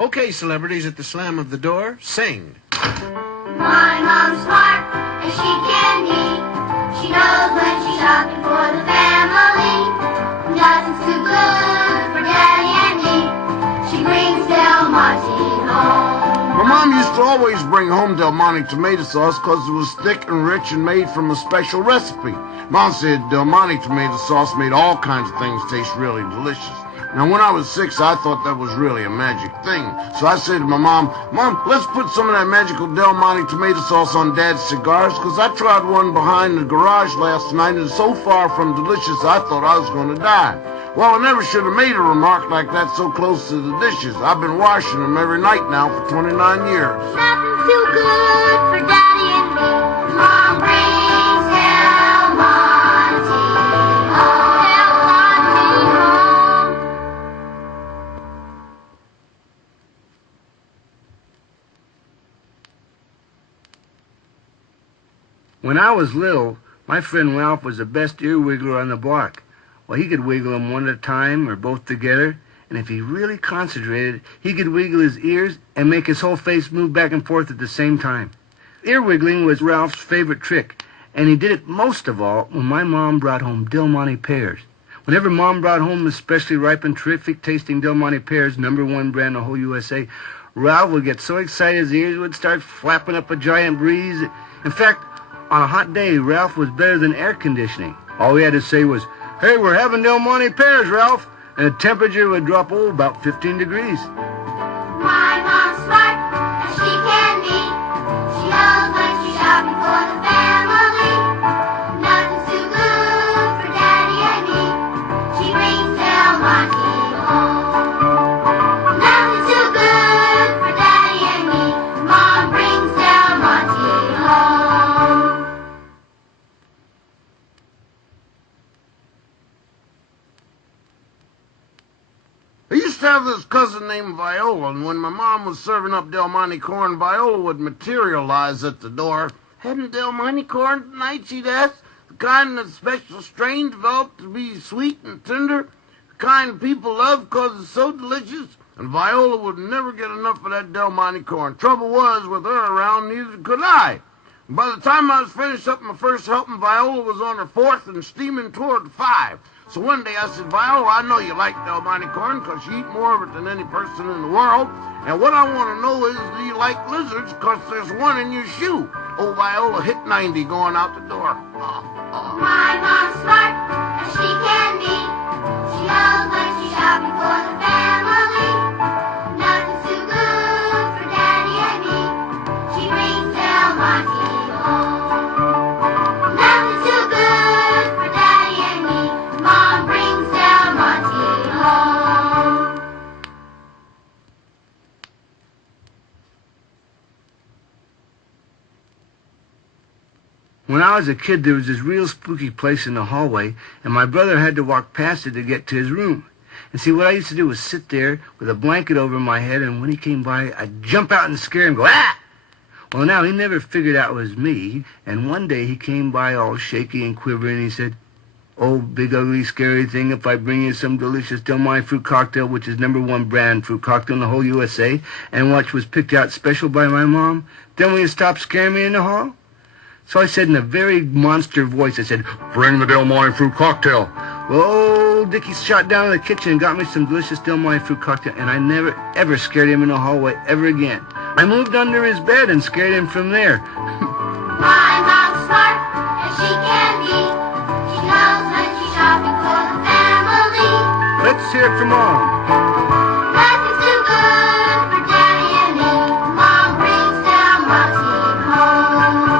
Okay, celebrities at the slam of the door, sing. My mom's smart as she can be. She knows when she's shopping for the family. Nothing's too good for Daddy and me. She brings Del Monte home. My mom used to always bring home Del Monte tomato sauce because it was thick and rich and made from a special recipe. Mom said Del Monte tomato sauce made all kinds of things taste really delicious. Now, when I was 6, I thought that was really a magic thing. So I said to my mom, let's put some of that magical Del Monte tomato sauce on Dad's cigars, because I tried one behind the garage last night, and it's so far from delicious, I thought I was going to die. Well, I never should have made a remark like that so close to the dishes. I've been washing them every night now for 29 years. Nothing's too good for Daddy and me. Mom brings Del Monte home. Del Monte home. When I was little, my friend Ralph was the best ear wiggler on the block. Well, he could wiggle them one at a time or both together, and if he really concentrated, he could wiggle his ears and make his whole face move back and forth at the same time. Ear wiggling was Ralph's favorite trick, and he did it most of all when my mom brought home Del Monte pears. Whenever Mom brought home especially ripened, terrific-tasting Del Monte pears, #1 brand in the whole USA, Ralph would get so excited his ears would start flapping up a giant breeze. In fact, on a hot day, Ralph was better than air conditioning. All he had to say was, "Hey, we're having Del Monte pears, Ralph," and the temperature would drop, about 15 degrees. My mom's smart as she can be. She knows when she's shopping for the family. Nothing's too good for Daddy and me. She brings Del Monte home. Nothing's too good for Daddy and me. Mom brings Del Monte home. I used to have this cousin named Viola, and when my mom was serving up Del Monte corn, Viola would materialize at the door. "Having Del Monte corn tonight?" she'd ask. "The kind that's special strain developed to be sweet and tender, the kind people love 'cause it's so delicious." And Viola would never get enough of that Del Monte corn. Trouble was, with her around, neither could I. And by the time I was finished up my first helping, Viola was on her fourth and steaming toward 5. So one day I said, "Viola, I know you like Del Monte corn 'cause you eat more of it than any person in the world. And what I want to know is, do you like lizards? 'Cause there's one in your shoe." Oh, Viola hit 90 going out the door. My mom's smart as she can be. She knows when she's shopping for the family. Nothing's too good for Daddy and me. She brings Del Monte home. Nothing's too good for Daddy and me. Mom brings Del Monte home. When I was a kid, there was this real spooky place in the hallway, and my brother had to walk past it to get to his room. And see, what I used to do was sit there with a blanket over my head, and when he came by, I'd jump out and scare him, go, "Ah!" Well, now, he never figured out it was me, and one day he came by all shaky and quivering, and he said, "Oh, big, ugly, scary thing, if I bring you some delicious Del Monte fruit cocktail, which is #1 brand fruit cocktail in the whole USA, and which was picked out special by my mom, then will you stop scaring me in the hall?" So I said in a very monster voice, I said, "Bring the Del Monte fruit cocktail." Well, old Dickie shot down in the kitchen and got me some delicious Del Monte fruit cocktail, and I never, ever scared him in the hallway ever again. I moved under his bed and scared him from there. My mom's smart as she can be. She knows when she's shopping for the family. Let's hear it from Mom. Nothing's too good for Daddy and me. Mom brings Del Monte home.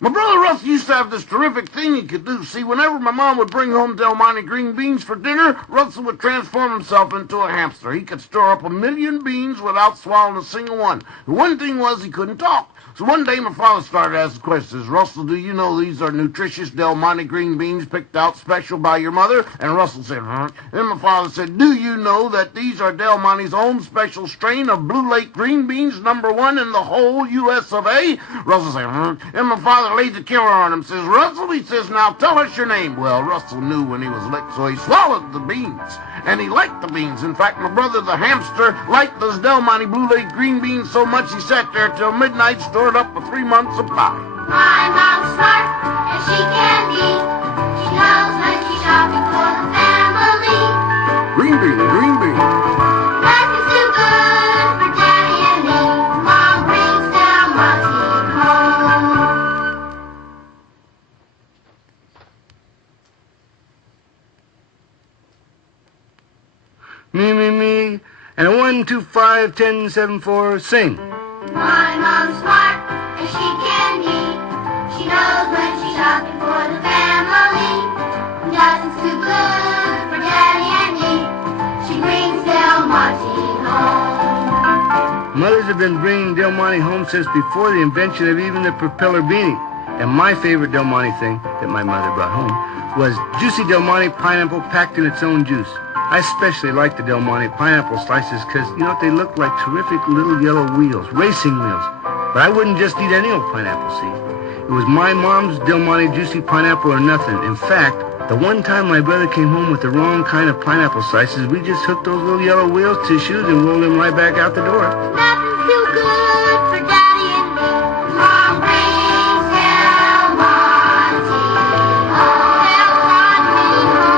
My brother Russ used to have this terrific thing he could do. See, whenever my mom would bring home Del Monte green beans for dinner, Russell would transform himself into a hamster. He could store up 1,000,000 beans without swallowing a single one. The one thing was he couldn't talk. So one day my father started asking questions. "Russell, do you know these are nutritious Del Monte green beans picked out special by your mother?" And Russell said, "Huh?" Then my father said, "Do you know that these are Del Monte's own special strain of Blue Lake green beans, #1 in the whole US of A?" Russell said, "Huh?" And my father that laid the killer on him. Says, Russell, he says, now tell us your name. Well, Russell knew when he was licked, so he swallowed the beans. And he liked the beans. In fact, my brother, the hamster, liked those Del Monte Blue Lake green beans so much he sat there till midnight, stored up a 3-month supply. My mom's smart as she can be. She knows when she's shopping for the family. Green bean, green bean. Nothing's too good for Daddy and me. Mom brings Del Monte home. Me, and a 1, 2, 5, 10, 7, 4, sing. My mom's smart as she can be. She knows when she's shopping for the family. Nothing's too good for Daddy and me. She brings Del Monte home. Mothers have been bringing Del Monte home since before the invention of even the propeller beanie. And my favorite Del Monte thing that my mother brought home was juicy Del Monte pineapple packed in its own juice. I especially like the Del Monte pineapple slices because, you know, they look like terrific little yellow wheels, racing wheels. But I wouldn't just eat any old pineapple, see. It was my mom's Del Monte juicy pineapple or nothing. In fact, the one time my brother came home with the wrong kind of pineapple slices, we just hooked those little yellow wheels to his shoes and rolled him right back out the door. Nothing's too good for Daddy and me. Mom brings Del Monte home. Del Monte home.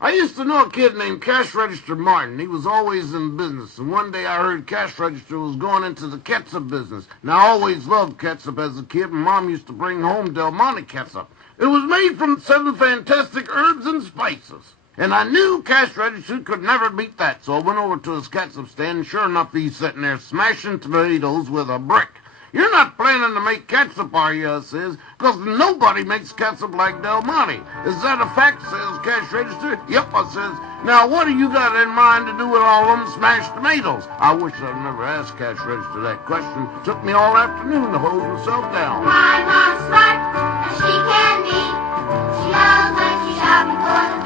I used to know a kid named Cash Register Martin. He was always in business, and one day I heard Cash Register was going into the catsup business. Now, I always loved catsup as a kid, and Mom used to bring home Del Monte catsup. It was made from 7 fantastic herbs and spices. And I knew Cash Register could never beat that, so I went over to his catsup stand, and sure enough, he's sitting there smashing tomatoes with a brick. You're not planning to make catsup, are you? I says, because nobody makes catsup like Del Monte. Is that a fact, says Cash Register? Yep, I says. Now, what do you got in mind to do with all them smashed tomatoes? I wish I'd never asked Cash Register that question. It took me all afternoon to hold myself down. My mom's smart as she can be. She knows when she's shopping for the